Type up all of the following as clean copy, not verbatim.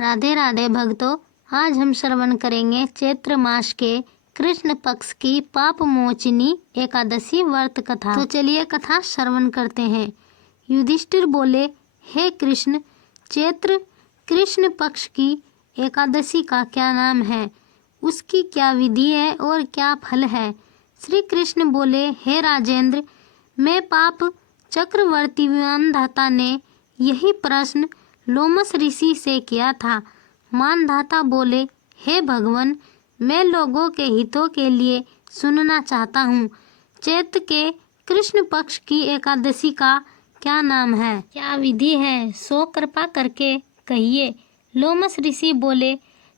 राधे राधे भक्तों, आज हम श्रवण करेंगे चैत्र मास के कृष्ण पक्ष की पाप मोचनी एकादशी व्रत कथा। तो चलिए कथा श्रवण करते हैं। युधिष्ठिर बोले, हे कृष्ण, चैत्र कृष्ण पक्ष की एकादशी का क्या नाम है, उसकी क्या विधि है और क्या फल है। श्री कृष्ण बोले, हे राजेंद्र, मैं पाप चक्रवर्ती मानधाता ने यही प्रश्न लोमस ऋषि से किया था। मानधाता बोले, हे भगवान, मैं लोगों के हितों के लिए सुनना चाहता हूँ। चैत्र के कृष्ण पक्ष की एकादशी का क्या नाम है, क्या विधि है, सो कृपा करके कहिए। लोमस ऋषि बोले,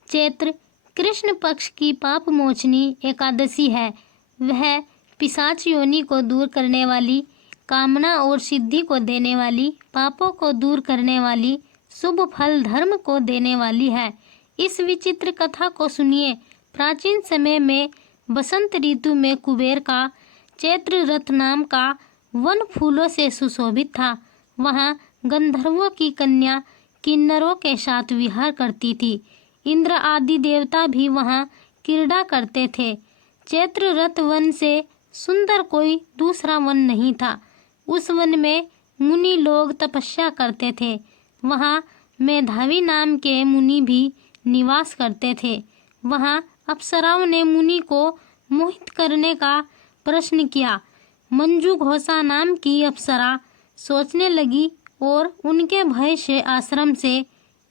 चैत्र कृष्ण पक्ष की पाप मोचनी एकादशी है। वह पिशाच योनि को दूर करने वाली, कामना और सिद्धि को देने वाली, पापों को दूर करने वाली, शुभ फल धर्म को देने वाली है। इस विचित्र कथा को सुनिए। प्राचीन समय में बसंत ऋतु में कुबेर का चैत्र रथ नाम का वन फूलों से सुशोभित था। वहाँ गंधर्वों की कन्या किन्नरों के साथ विहार करती थी। इंद्र आदि देवता भी वहाँ क्रीड़ा करते थे। चैत्र रथ वन से सुंदर कोई दूसरा वन नहीं था। उस वन में मुनि लोग तपस्या करते थे। वहाँ मेधावी नाम के मुनि भी निवास करते थे। वहाँ अप्सराओं ने मुनि को मोहित करने का प्रश्न किया। मंजू घोषा नाम की अप्सरा सोचने लगी और उनके भय से आश्रम से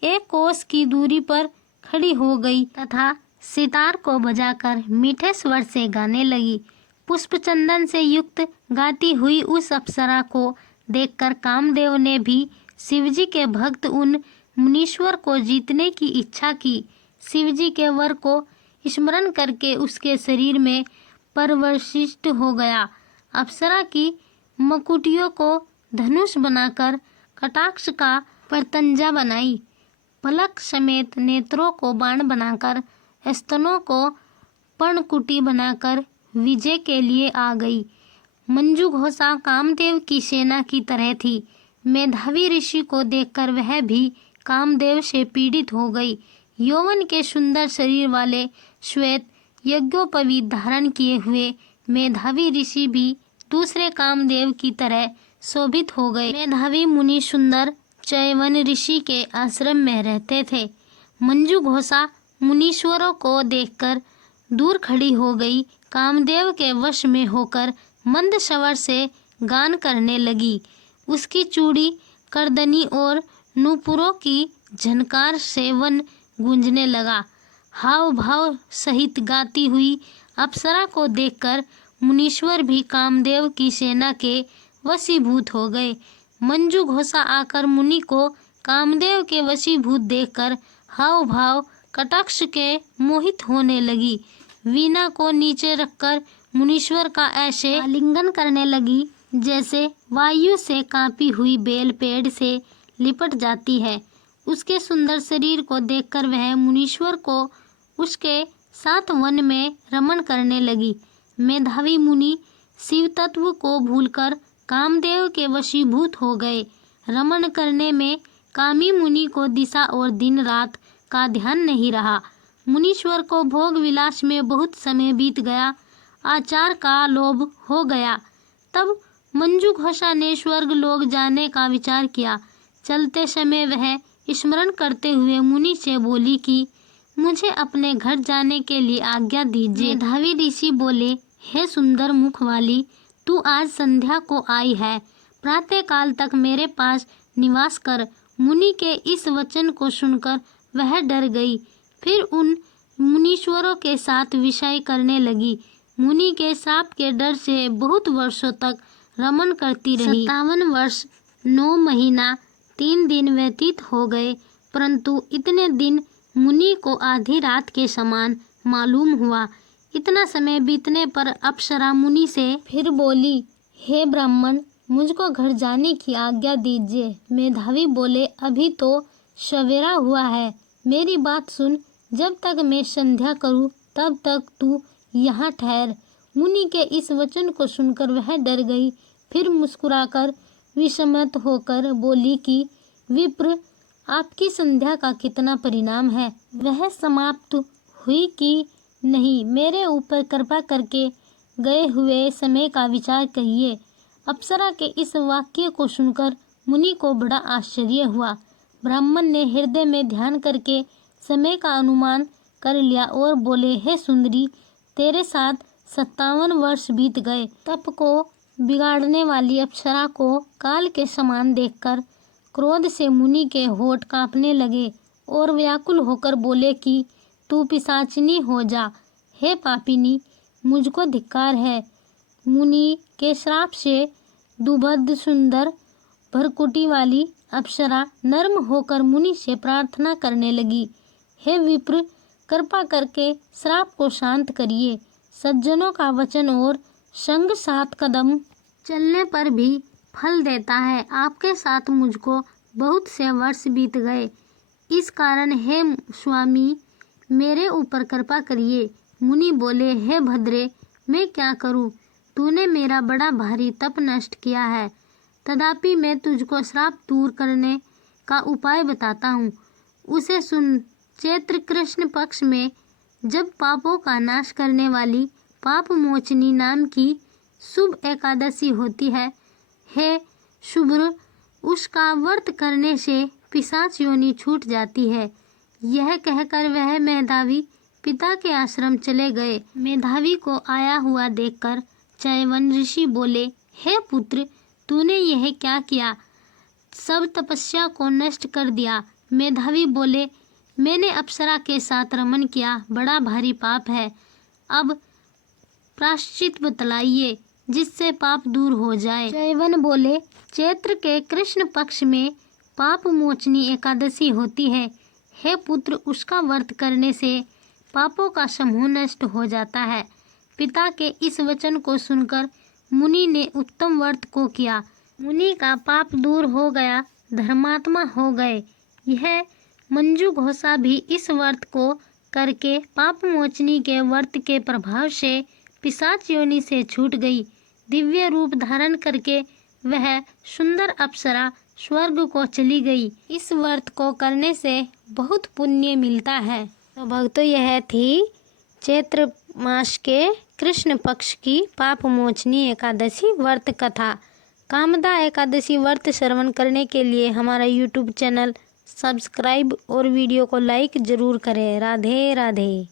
एक कोस की दूरी पर खड़ी हो गई तथा सितार को बजाकर मीठे स्वर से गाने लगी। पुष्प चंदन से युक्त गाती हुई उस अप्सरा को देखकर कामदेव ने भी शिवजी के भक्त उन मुनीश्वर को जीतने की इच्छा की। शिवजी के वर को स्मरण करके उसके शरीर में परवशिष्ट हो गया। अप्सरा की मकुटियों को धनुष बनाकर कटाक्ष का परतंजा बनाई। पलक समेत नेत्रों को बाण बनाकर, स्तनों को पर्णकुटी बनाकर विजय के लिए आ गई। मंजू घोषा कामदेव की सेना की तरह थी। मेधावी ऋषि को देखकर वह भी कामदेव से पीड़ित हो गई। यौवन के सुंदर शरीर वाले श्वेत यज्ञोपवीत धारण किए हुए मेधावी ऋषि भी दूसरे कामदेव की तरह शोभित हो गए। मेधावी मुनि सुंदर चयवन ऋषि के आश्रम में रहते थे। मंजू घोषा मुनीश्वरों को देखकर दूर खड़ी हो गई। कामदेव के वश में होकर मंद स्वर से गान करने लगी। उसकी चूड़ी, करदनी और नूपुरों की झनकार से वन गूंजने लगा। हाव भाव सहित गाती हुई अप्सरा को देखकर मुनीश्वर भी कामदेव की सेना के वशीभूत हो गए। मंजू घोषा आकर मुनि को कामदेव के वशीभूत देखकर हाव भाव कटाक्ष के मोहित होने लगी। वीणा को नीचे रखकर मुनीश्वर का ऐसे आलिंगन करने लगी जैसे वायु से कांपी हुई बेल पेड़ से लिपट जाती है। उसके सुंदर शरीर को देखकर वह मुनीश्वर को उसके साथ वन में रमण करने लगी। मेधावी मुनि शिव तत्व को भूलकर कामदेव के वशीभूत हो गए। रमण करने में कामी मुनि को दिशा और दिन रात का ध्यान नहीं रहा। मुनीश्वर को भोग विलास में बहुत समय बीत गया। आचार का लोभ हो गया। तब मंजू घोषा ने स्वर्ग लोक जाने का विचार किया। चलते समय वह स्मरण करते हुए मुनि से बोली कि मुझे अपने घर जाने के लिए आज्ञा दीजिए। मेधावी ऋषि बोले, हे सुंदर मुख वाली, तू आज संध्या को आई है। प्रातः काल तक मेरे पास निवास कर। मुनि के इस वचन को सुनकर वह डर गई। फिर उन मुनीश्वरों के साथ विषय करने लगी। मुनि के शाप के डर से बहुत वर्षों तक रमण करती रही। 57 वर्ष 9 महीना 3 दिन व्यतीत हो गए, परंतु इतने दिन मुनि को आधी रात के समान मालूम हुआ। इतना समय बीतने पर अप्सरा मुनि से फिर बोली, हे ब्राह्मण, मुझको घर जाने की आज्ञा दीजिए। मेधावी बोले, अभी तो सवेरा हुआ है, मेरी बात सुन। जब तक मैं संध्या करूं तब तक तू यहाँ ठहर। मुनि के इस वचन को सुनकर वह डर गई। फिर मुस्कुराकर विस्मित होकर बोली कि विप्र, आपकी संध्या का कितना परिणाम है, वह समाप्त हुई कि नहीं? मेरे ऊपर कृपा करके गए हुए समय का विचार करिए। अप्सरा के इस वाक्य को सुनकर मुनि को बड़ा आश्चर्य हुआ। ब्राह्मण ने हृदय में ध्यान करके समय का अनुमान कर लिया और बोले, हे सुंदरी, तेरे साथ 57 वर्ष बीत गए। तप को बिगाड़ने वाली अप्सरा को काल के समान देखकर क्रोध से मुनि के होठ कांपने लगे और व्याकुल होकर बोले कि तू पिशाचिनी हो जा। हे पापिनी, मुझको धिक्कार है। मुनि के श्राप से दुभद सुंदर भरकुटी वाली अप्सरा नर्म होकर मुनि से प्रार्थना करने लगी, हे विप्र, कृपा करके श्राप को शांत करिए। सज्जनों का वचन और संग 7 कदम चलने पर भी फल देता है। आपके साथ मुझको बहुत से वर्ष बीत गए, इस कारण हे स्वामी, मेरे ऊपर कृपा करिए। मुनि बोले, हे भद्रे, मैं क्या करूं? तूने मेरा बड़ा भारी तप नष्ट किया है। तथापि मैं तुझको श्राप दूर करने का उपाय बताता हूँ, उसे सुन। चैत्र कृष्ण पक्ष में जब पापों का नाश करने वाली पाप मोचनी नाम की शुभ एकादशी होती है, हे शुभ्र, उसका व्रत करने से पिशाच योनि छूट जाती है। यह कहकर वह मेधावी पिता के आश्रम चले गए। मेधावी को आया हुआ देखकर चैवन ऋषि बोले, हे पुत्र, तूने यह क्या किया? सब तपस्या को नष्ट कर दिया। मेधावी बोले, मैंने अप्सरा के साथ रमन किया, बड़ा भारी पाप है। अब प्रायश्चित बतलाइए जिससे पाप दूर हो जाए। चैवन बोले, चैत्र के कृष्ण पक्ष में पाप मोचनी एकादशी होती है। हे पुत्र, उसका व्रत करने से पापों का समूह नष्ट हो जाता है। पिता के इस वचन को सुनकर मुनि ने उत्तम व्रत को किया। मुनि का पाप दूर हो गया, धर्मात्मा हो गए। यह मंजू घोषा भी इस व्रत को करके पाप मोचनी के व्रत के प्रभाव से पिशाच योनि से छूट गई। दिव्य रूप धारण करके वह सुंदर अप्सरा स्वर्ग को चली गई। इस व्रत को करने से बहुत पुण्य मिलता है। तो भक्तों, यह थी चैत्र मास के कृष्ण पक्ष की पाप मोचनी एकादशी व्रत कथा। कामदा एकादशी व्रत श्रवण करने के लिए हमारा YouTube चैनल सब्सक्राइब और वीडियो को लाइक जरूर करें। राधे राधे।